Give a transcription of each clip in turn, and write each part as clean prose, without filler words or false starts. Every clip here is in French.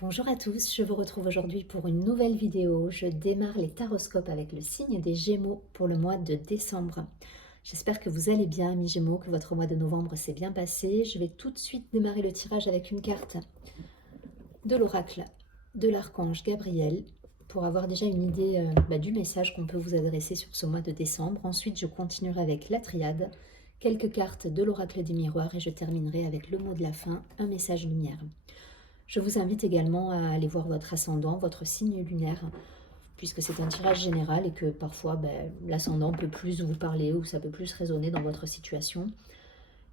Bonjour à tous, je vous retrouve aujourd'hui pour une nouvelle vidéo. Je démarre les taroscopes avec le signe des Gémeaux pour le mois de décembre. J'espère que vous allez bien, amis Gémeaux, que votre mois de novembre s'est bien passé. Je vais tout de suite démarrer le tirage avec une carte de l'oracle de l'archange Gabriel pour avoir déjà une idée du message qu'on peut vous adresser sur ce mois de décembre. Ensuite, je continuerai avec la triade, quelques cartes de l'oracle des miroirs et je terminerai avec le mot de la fin, un message lumière. Je vous invite également à aller voir votre ascendant, votre signe lunaire, puisque c'est un tirage général et que parfois l'ascendant peut plus vous parler ou ça peut plus résonner dans votre situation.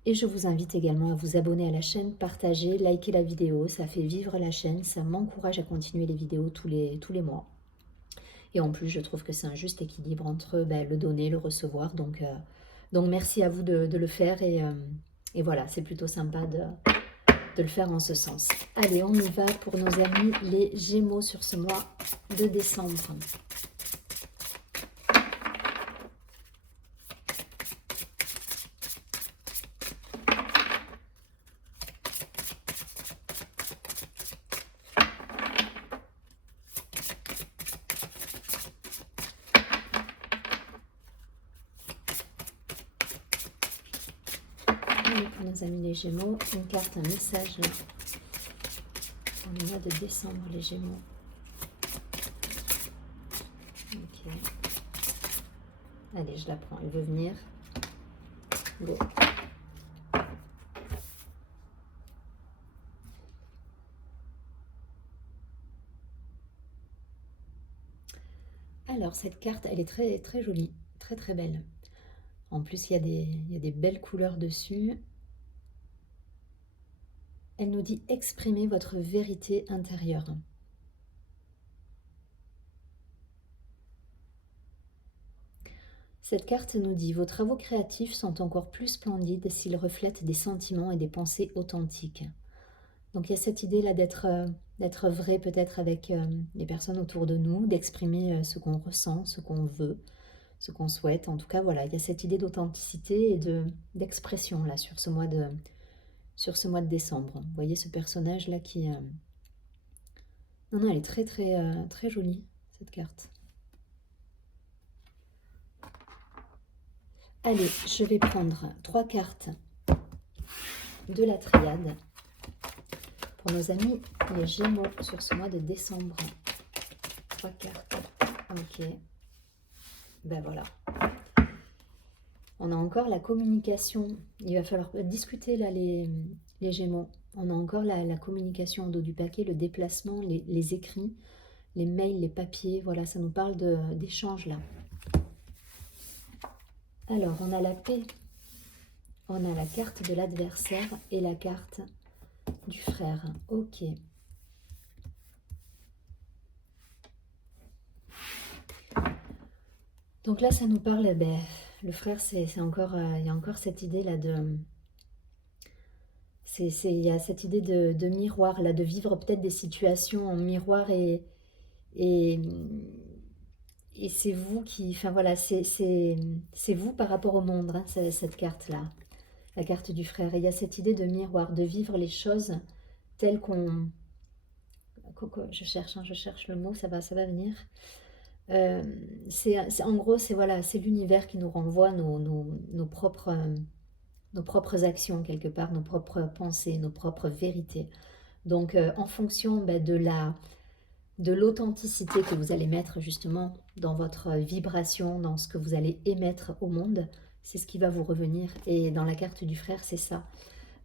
Et je vous invite également à vous abonner à la chaîne, partager, liker la vidéo, ça fait vivre la chaîne, ça m'encourage à continuer les vidéos tous les mois. Et en plus, je trouve que c'est un juste équilibre entre le donner, le recevoir. Donc merci à vous de le faire et voilà, c'est plutôt sympa de le faire en ce sens. Allez, on y va pour nos amis les Gémeaux sur ce mois de décembre. Allez, pour nos amis les Gémeaux, une carte, un message pour le mois de décembre, les Gémeaux. Ok. Allez, je la prends, elle veut venir. Go. Alors, cette carte, elle est très, très jolie, très, très belle. En plus, il y a des belles couleurs dessus. Elle nous dit exprimer votre vérité intérieure. Cette carte nous dit « Vos travaux créatifs sont encore plus splendides s'ils reflètent des sentiments et des pensées authentiques. » Donc il y a cette idée-là d'être vrai peut-être avec les personnes autour de nous, d'exprimer ce qu'on ressent, ce qu'on veut, ce qu'on souhaite. En tout cas, voilà, il y a cette idée d'authenticité et d'expression là sur ce mois de décembre. Vous voyez ce personnage-là qui... Non, elle est très, très, très jolie, cette carte. Allez, je vais prendre 3 cartes de la triade pour nos amis les Gémeaux sur ce mois de décembre. 3 cartes. Ok. Ben voilà. On a encore la communication. Il va falloir discuter là les Gémeaux. On a encore la communication en dos du paquet, le déplacement, les écrits, les mails, les papiers. Voilà, ça nous parle d'échanges là. Alors, on a la paix. On a la carte de l'adversaire et la carte du frère. Ok. Donc là, ça nous parle, le frère, c'est encore, il y a encore cette idée là il y a cette idée de miroir là, de vivre peut-être des situations en miroir et, et c'est vous qui, enfin voilà, c'est vous par rapport au monde, hein, cette carte là, la carte du frère. Et il y a cette idée de miroir, de vivre les choses telles qu'on, je cherche le mot, ça va venir. En gros, voilà, c'est l'univers qui nous renvoie nos propres actions quelque part, nos propres pensées, nos propres vérités. Donc, en fonction de l'authenticité que vous allez mettre justement dans votre vibration, dans ce que vous allez émettre au monde, c'est ce qui va vous revenir. Et dans la carte du frère, c'est ça.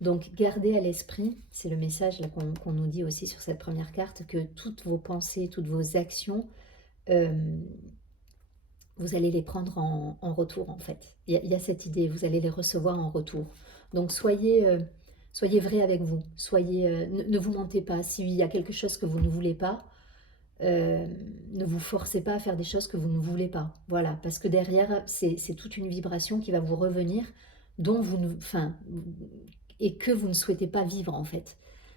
Donc, gardez à l'esprit, c'est le message qu'on nous dit aussi sur cette première carte, que toutes vos pensées, toutes vos actions, vous allez les prendre en retour en fait. Il y a cette idée, vous allez les recevoir en retour. Donc soyez vrai avec vous, ne vous mentez pas. S'il y a quelque chose que vous ne voulez pas, ne vous forcez pas à faire des choses que vous ne voulez pas. Voilà, parce que derrière, c'est toute une vibration qui va vous revenir, dont et que vous ne souhaitez pas vivre en fait.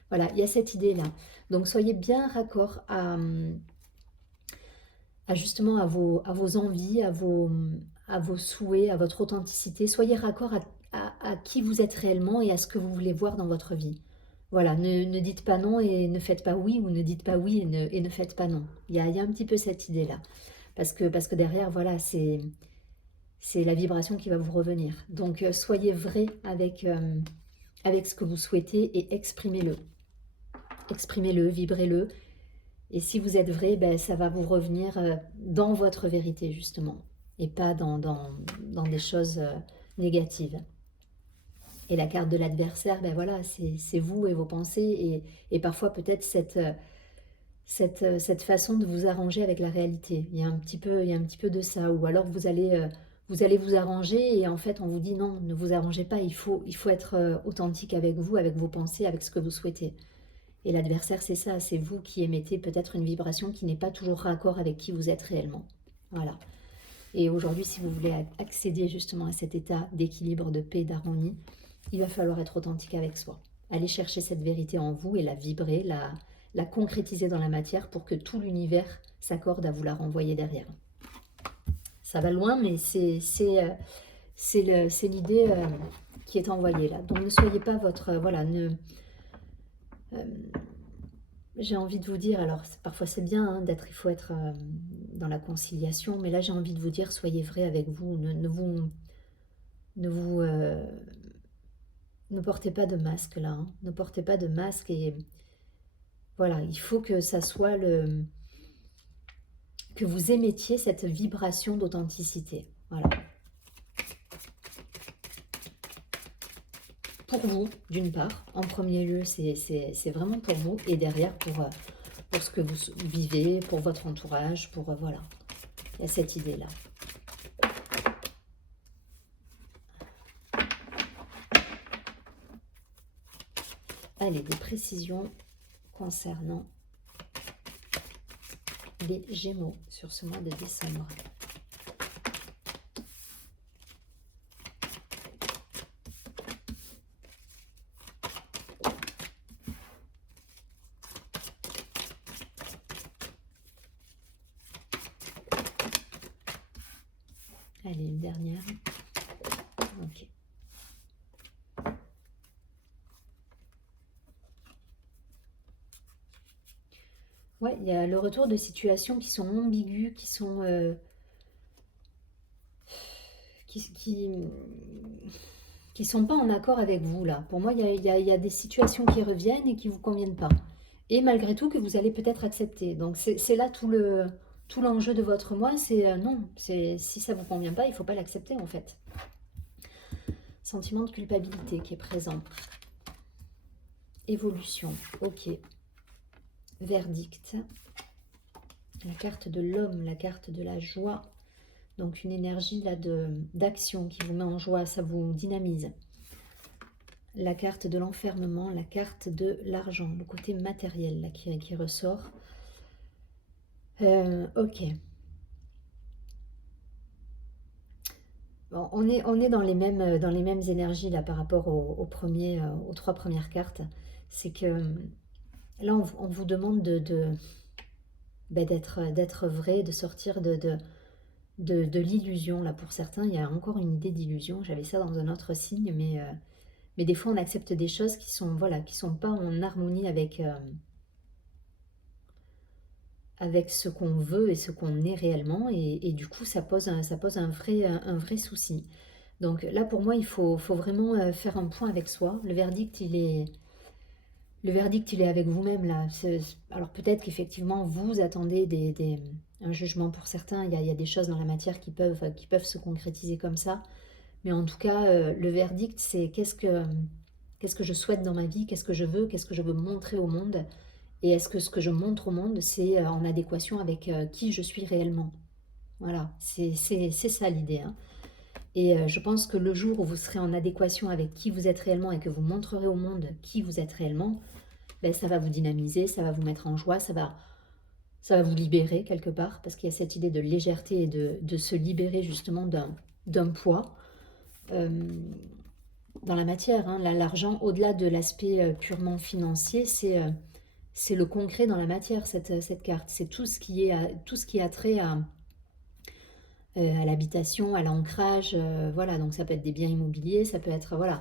Voilà, il y a cette idée-là. Donc soyez bien raccord justement à vos envies, à vos souhaits, à votre authenticité. Soyez raccord à qui vous êtes réellement et à ce que vous voulez voir dans votre vie. Voilà, ne dites pas non et ne faites pas oui, ou ne dites pas oui et ne faites pas non. Il y a un petit peu cette idée-là. Parce que derrière, voilà, c'est la vibration qui va vous revenir. Donc, soyez vrai avec ce que vous souhaitez et exprimez-le. Exprimez-le, vibrez-le. Et si vous êtes vrai, ben, ça va vous revenir dans votre vérité, justement. Et pas dans des choses négatives. Et la carte de l'adversaire, ben voilà, c'est vous et vos pensées. Et parfois, peut-être cette façon de vous arranger avec la réalité. Il y a un petit peu de ça. Ou alors vous allez vous arranger et en fait on vous dit non, ne vous arrangez pas, il faut être authentique avec vous, avec vos pensées, avec ce que vous souhaitez. Et l'adversaire, c'est ça, c'est vous qui émettez peut-être une vibration qui n'est pas toujours raccord avec qui vous êtes réellement. Voilà. Et aujourd'hui, si vous voulez accéder justement à cet état d'équilibre, de paix, d'harmonie, il va falloir être authentique avec soi. Allez chercher cette vérité en vous et la vibrer, la concrétiser dans la matière pour que tout l'univers s'accorde à vous la renvoyer derrière. Ça va loin, mais c'est l'idée qui est envoyée là. Donc ne soyez pas votre... voilà, j'ai envie de vous dire, alors parfois c'est bien hein, il faut être dans la conciliation, mais là j'ai envie de vous dire, soyez vrai avec vous, ne portez pas de masque là, hein. Ne portez pas de masque et voilà, il faut que ça soit que vous émettiez cette vibration d'authenticité. Voilà. Pour vous, d'une part, en premier lieu, c'est vraiment pour vous, et derrière pour ce que vous vivez, pour votre entourage, pour voilà. Il y a cette idée-là. Allez, des précisions concernant les Gémeaux sur ce mois de décembre. Allez, une dernière. Ok. Ouais, il y a le retour de situations qui sont ambiguës, qui sont... qui sont pas en accord avec vous, là. Pour moi, il y a des situations qui reviennent et qui ne vous conviennent pas. Et malgré tout, que vous allez peut-être accepter. Donc, c'est là tout l'enjeu de votre mois, c'est non. Si ça ne vous convient pas, il ne faut pas l'accepter, en fait. Sentiment de culpabilité qui est présent. Évolution, ok. Verdict. La carte de l'homme, la carte de la joie. Donc une énergie là d'action qui vous met en joie, ça vous dynamise. La carte de l'enfermement, la carte de l'argent, le côté matériel là, qui ressort. Ok. Bon, on est dans les mêmes énergies là par rapport aux trois premières cartes. C'est que là, on vous demande d'être vrai, de sortir de l'illusion. Là, pour certains, il y a encore une idée d'illusion. J'avais ça dans un autre signe, mais des fois, on accepte des choses qui sont, voilà, qui sont pas en harmonie avec ce qu'on veut et ce qu'on est réellement. Et du coup, ça pose un vrai souci. Donc là, pour moi, il faut vraiment faire un point avec soi. Le verdict, il est avec vous-même là. Alors peut-être qu'effectivement, vous attendez un jugement pour certains. Il y a des choses dans la matière qui peuvent se concrétiser comme ça. Mais en tout cas, le verdict, c'est qu'est-ce que je souhaite dans ma vie, qu'est-ce que je veux montrer au monde. Et est-ce que ce que je montre au monde, c'est en adéquation avec qui je suis réellement. Voilà, c'est ça l'idée. Hein. Et je pense que le jour où vous serez en adéquation avec qui vous êtes réellement et que vous montrerez au monde qui vous êtes réellement, ben, ça va vous dynamiser, ça va vous mettre en joie, ça va vous libérer quelque part, parce qu'il y a cette idée de légèreté et de se libérer justement d'un poids dans la matière. Hein. L'argent, au-delà de l'aspect purement financier, c'est le concret dans la matière, cette carte. C'est tout ce qui a trait à l'habitation, à l'ancrage. Voilà, donc ça peut être des biens immobiliers, ça peut être... Voilà.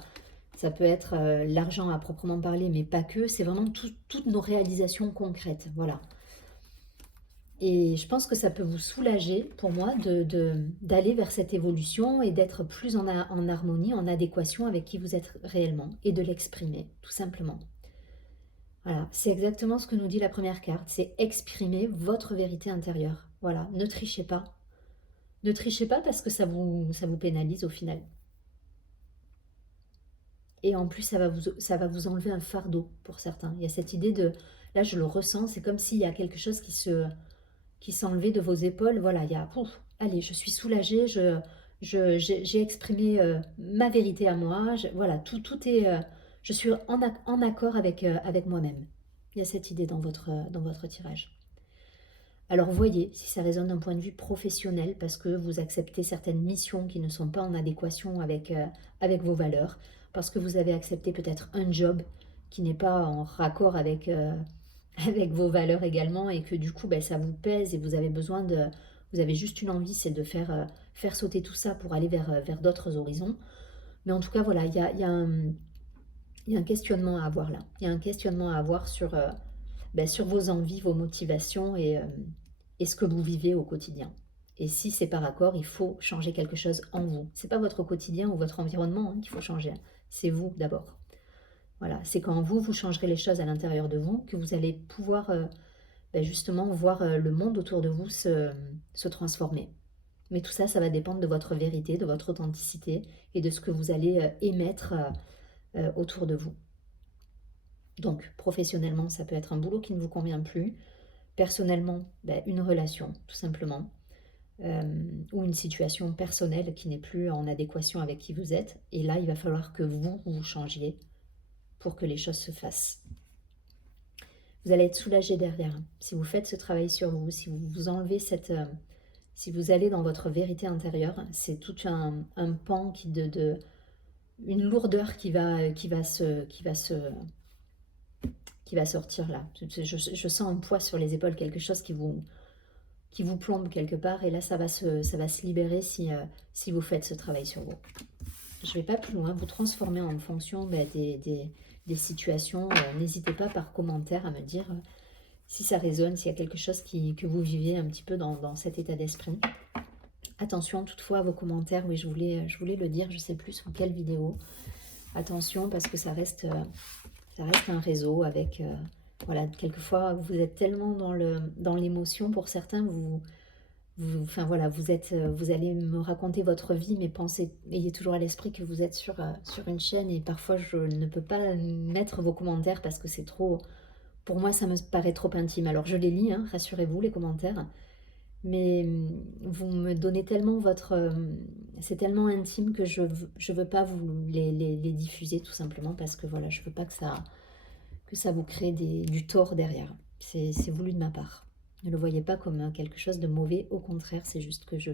Ça peut être l'argent à proprement parler, mais pas que. C'est vraiment toutes nos réalisations concrètes. Voilà. Et je pense que ça peut vous soulager, pour moi, d'aller vers cette évolution et d'être plus en harmonie, en adéquation avec qui vous êtes réellement et de l'exprimer, tout simplement. Voilà, c'est exactement ce que nous dit la première carte, c'est exprimer votre vérité intérieure. Voilà, ne trichez pas. Ne trichez pas parce que ça vous pénalise au final. Et en plus, ça va vous enlever un fardeau pour certains. Il y a cette idée de, là je le ressens, c'est comme s'il y a quelque chose qui s'enlevait de vos épaules. Voilà, il y a, pouf, allez, je suis soulagée, j'ai exprimé ma vérité à moi. Voilà, tout est, je suis en accord avec moi-même. Il y a cette idée dans votre tirage. Alors voyez si ça résonne d'un point de vue professionnel parce que vous acceptez certaines missions qui ne sont pas en adéquation avec vos valeurs, parce que vous avez accepté peut-être un job qui n'est pas en raccord avec vos valeurs également et que du coup ben, ça vous pèse et vous avez besoin de... Vous avez juste une envie, c'est de faire sauter tout ça pour aller vers d'autres horizons. Mais en tout cas, voilà, il y a un questionnement à avoir là. Il y a un questionnement à avoir sur vos envies, vos motivations et ce que vous vivez au quotidien. Et si c'est par accord, il faut changer quelque chose en vous. C'est pas votre quotidien ou votre environnement qu'il faut changer, c'est vous d'abord. Voilà, c'est quand vous changerez les choses à l'intérieur de vous que vous allez pouvoir justement voir le monde autour de vous se transformer. Mais tout ça, ça va dépendre de votre vérité, de votre authenticité et de ce que vous allez émettre autour de vous. Donc, professionnellement, ça peut être un boulot qui ne vous convient plus. Personnellement, une relation, tout simplement. Ou une situation personnelle qui n'est plus en adéquation avec qui vous êtes. Et là, il va falloir que vous changiez pour que les choses se fassent. Vous allez être soulagé derrière. Si vous faites ce travail sur vous, si vous vous enlevez si vous allez dans votre vérité intérieure, c'est tout un pan une lourdeur qui va sortir là. Je sens un poids sur les épaules, quelque chose qui vous plombe quelque part. Et là, ça va se libérer si vous faites ce travail sur vous. Je ne vais pas plus loin, vous transformer en fonction des situations. N'hésitez pas par commentaire à me dire si ça résonne, s'il y a quelque chose que vous vivez un petit peu dans cet état d'esprit. Attention toutefois à vos commentaires, oui je voulais le dire, je ne sais plus sous quelle vidéo. Attention parce que ça reste un réseau avec... voilà, quelquefois vous êtes tellement dans l'émotion, pour certains enfin voilà, vous allez me raconter votre vie, mais ayez toujours à l'esprit que vous êtes sur une chaîne et parfois je ne peux pas mettre vos commentaires parce que c'est trop, pour moi ça me paraît trop intime. Alors je les lis, hein, rassurez-vous, les commentaires, mais vous me donnez tellement c'est tellement intime que je veux pas vous les diffuser tout simplement parce que voilà, je veux pas que ça vous crée du tort derrière. C'est voulu de ma part. Ne le voyez pas comme quelque chose de mauvais, au contraire, c'est juste que je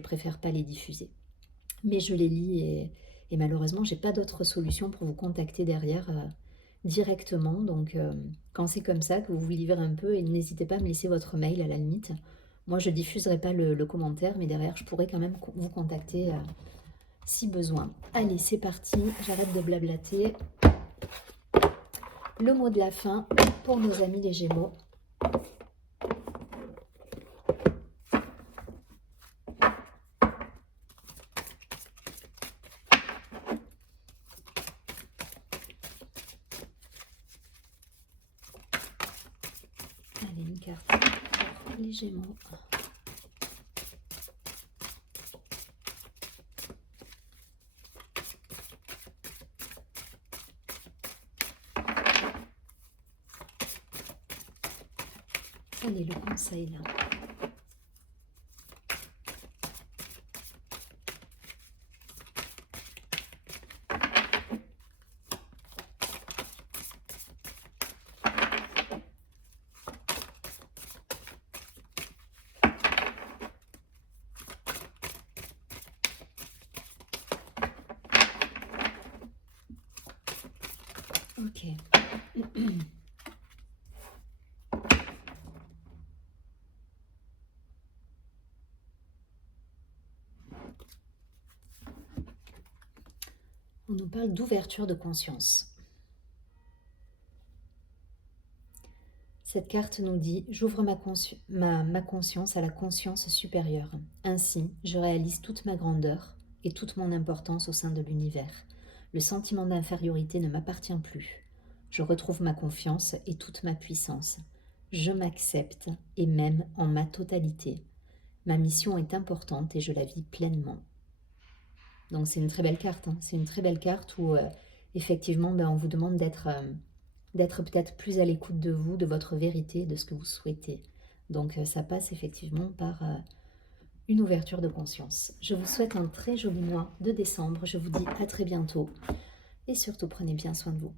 préfère pas les diffuser. Mais je les lis et malheureusement, j'ai pas d'autre solution pour vous contacter derrière directement. Donc, quand c'est comme ça, que vous vous livrez un peu, et n'hésitez pas à me laisser votre mail à la limite. Moi, je diffuserai pas le commentaire, mais derrière, je pourrais quand même vous contacter si besoin. Allez, c'est parti, j'arrête de blablater. Le mot de la fin pour nos amis les Gémeaux. Allez, une carte pour les Gémeaux. Allez, le conseil là. Ok. On nous parle d'ouverture de conscience. Cette carte nous dit: j'ouvre ma conscience à la conscience supérieure. Ainsi, je réalise toute ma grandeur et toute mon importance au sein de l'univers. Le sentiment d'infériorité ne m'appartient plus. Je retrouve ma confiance et toute ma puissance. Je m'accepte et m'aime en ma totalité. Ma mission est importante et je la vis pleinement. Donc c'est une très belle carte, hein. C'est une très belle carte où effectivement on vous demande d'être peut-être plus à l'écoute de vous, de votre vérité, de ce que vous souhaitez. Donc ça passe effectivement par une ouverture de conscience. Je vous souhaite un très joli mois de décembre. Je vous dis à très bientôt et surtout prenez bien soin de vous.